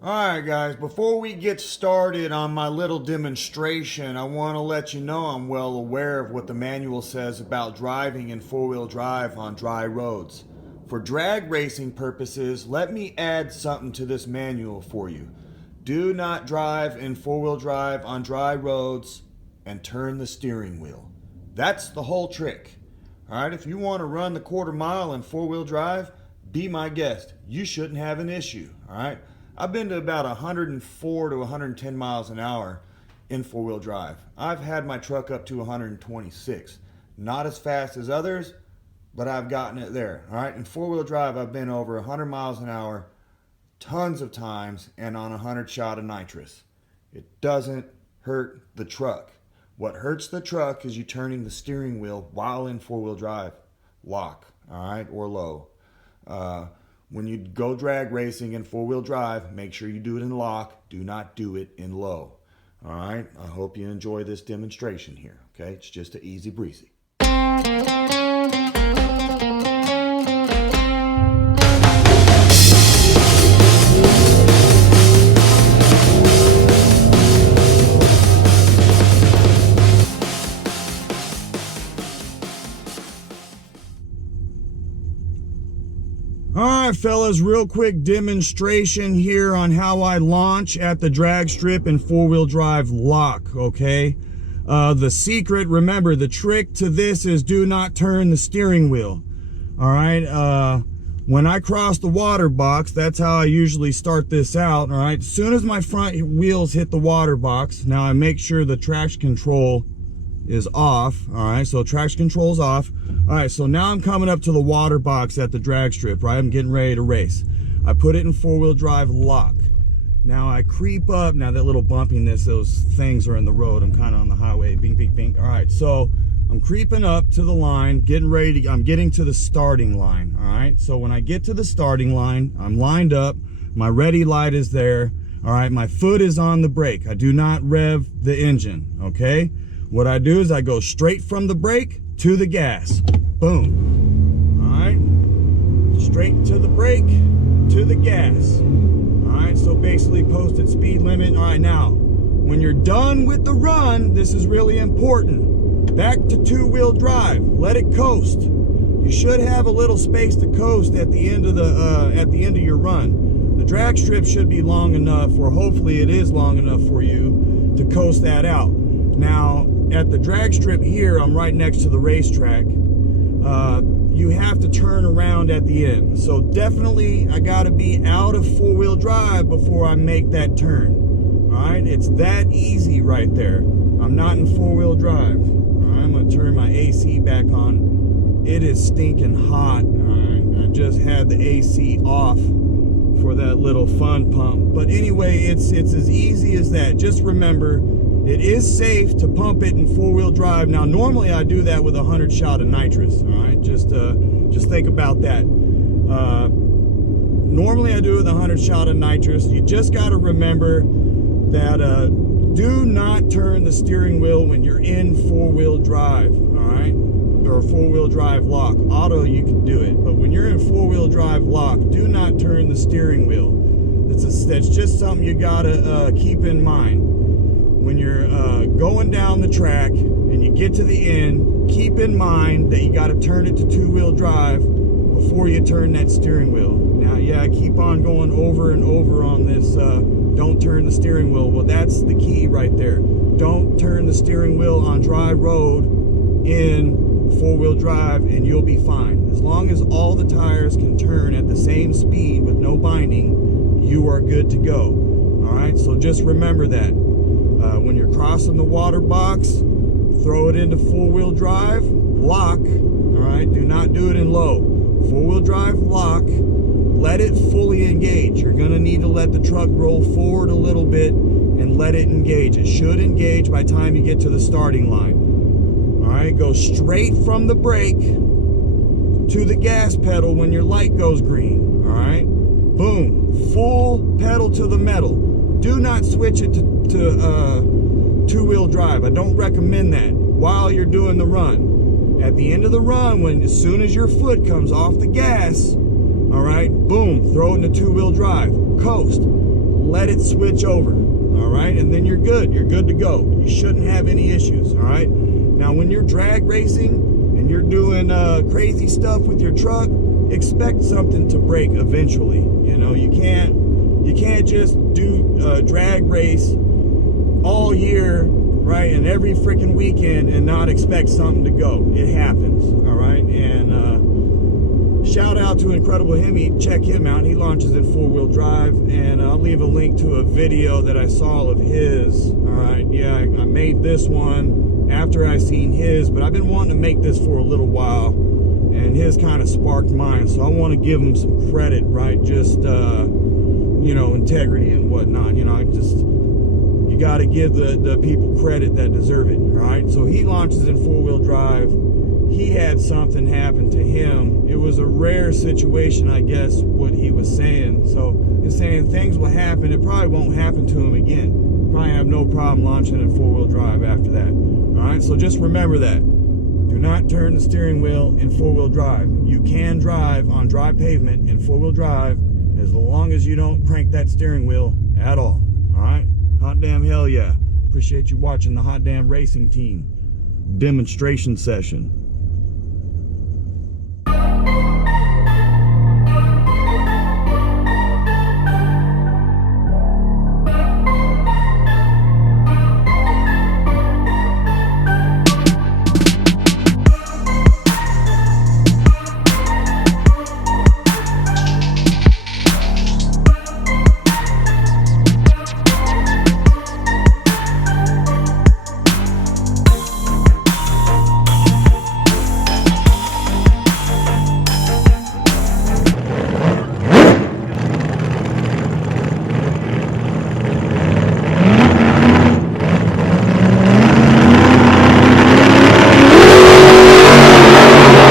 Alright guys, before we get started on my little demonstration, I want to let you know I'm well aware of what the manual says about driving in four-wheel drive on dry roads. For drag racing purposes, let me add something to this manual for you. Do not drive in four-wheel drive on dry roads and turn the steering wheel. That's the whole trick. Alright, if you want to run the quarter mile in four-wheel drive, be my guest. You shouldn't have an issue. Alright? I've been to about 104 to 110 miles an hour in four-wheel drive. I've had my truck up to 126. Not as fast as others, but I've gotten it there. All right, in four-wheel drive, I've been over 100 miles an hour tons of times and on 100 shot of nitrous. It doesn't hurt the truck. What hurts the truck is you turning the steering wheel while in four-wheel drive, lock, all right, or low. When you go drag racing in four-wheel drive, make sure you do it in lock. Do not do it in low. All right? I hope you enjoy this demonstration here. Okay? It's just an easy breezy. Alright fellas, real quick demonstration here on how I launch at the drag strip in four-wheel drive lock, okay? The secret, remember, the trick to this is do not turn the steering wheel. Alright, when I cross the water box, that's how I usually start this out, alright? As soon as my front wheels hit the water box, now I make sure the traction control is off. All right, so traction control's off. All right, so now I'm coming up to the water box at the drag strip, right? I'm getting ready to race. I put it in four-wheel drive lock. Now I creep up. Now that little bumpiness, those things are in the road. I'm kind of on the highway. Bing, bing, bing. All right, so I'm creeping up to the line, getting ready to, I'm getting to the starting line. All right, so when I get to the starting line, I'm lined up. My ready light is there. All right, my foot is on the brake. I do not rev the engine, okay? What I do is I go straight from the brake to the gas. Boom. All right. Straight to the brake, to the gas. All right, so basically posted speed limit. All right, now, when you're done with the run, this is really important. Back to two-wheel drive. Let it coast. You should have a little space to coast at the end of your run. The drag strip should be long enough, or hopefully it is long enough for you to coast that out. Now, at the drag strip here, I'm right next to the racetrack. You have to turn around at the end. So definitely, I gotta be out of four-wheel drive before I make that turn. All right, it's that easy right there. I'm not in four-wheel drive. All right, I'm gonna turn my AC back on. It is stinking hot. All right, I just had the AC off for that little fun pump. But anyway, it's as easy as that. Just remember, it is safe to pump it in four-wheel drive. Now, normally I do that with 100 shot of nitrous. All right, just think about that. Normally I do it with 100 shot of nitrous. You just got to remember that do not turn the steering wheel when you're in four-wheel drive. All right, or four-wheel drive lock. Auto, you can do it, but when you're in four-wheel drive lock, do not turn the steering wheel. That's just something you gotta keep in mind. When you're going down the track and you get to the end, keep in mind that you got to turn it to two-wheel drive before you turn that steering wheel. Now, yeah, I keep on going over and over on this, don't turn the steering wheel. Well, that's the key right there. Don't turn the steering wheel on dry road in four-wheel drive and you'll be fine. As long as all the tires can turn at the same speed with no binding, you are good to go. All right, so just remember that. When you're crossing the water box, throw it into four-wheel drive, lock. All right, do not do it in low. Four-wheel drive, lock. Let it fully engage. You're going to need to let the truck roll forward a little bit and let it engage. It should engage by the time you get to the starting line. All right, go straight from the brake to the gas pedal when your light goes green. All right, boom, full pedal to the metal. Do not switch it to two-wheel drive. I don't recommend that while you're doing the run. At the end of the run, as soon as your foot comes off the gas, all right, boom, throw it into two-wheel drive. Coast. let it switch over, all right? And then you're good to go. You shouldn't have any issues, all right? Now, when you're drag racing and you're doing crazy stuff with your truck, expect something to break eventually. You know, you can't just do drag race all year, right, and every freaking weekend and not expect something to go. It happens, all right? And shout out to Incredible Hemi. Check him out. He launches in 4-wheel drive, and I'll leave a link to a video that I saw of his. All right, yeah, I made this one after I seen his, but I've been wanting to make this for a little while, and his kind of sparked mine, so I want to give him some credit, right? Just you know, integrity and whatnot. You know, you got to give the people credit that deserve it, all right? So he launches in 4-wheel drive. He had something happen to him. It was a rare situation, I guess, what he was saying. So he's saying things will happen. It probably won't happen to him again. Probably have no problem launching in 4-wheel drive after that. All right, so just remember that. Do not turn the steering wheel in 4-wheel drive. You can drive on dry pavement in 4-wheel drive as long as you don't crank that steering wheel at all. All right? Hot damn hell yeah. Appreciate you watching the Hot Damn Racing Team demonstration session.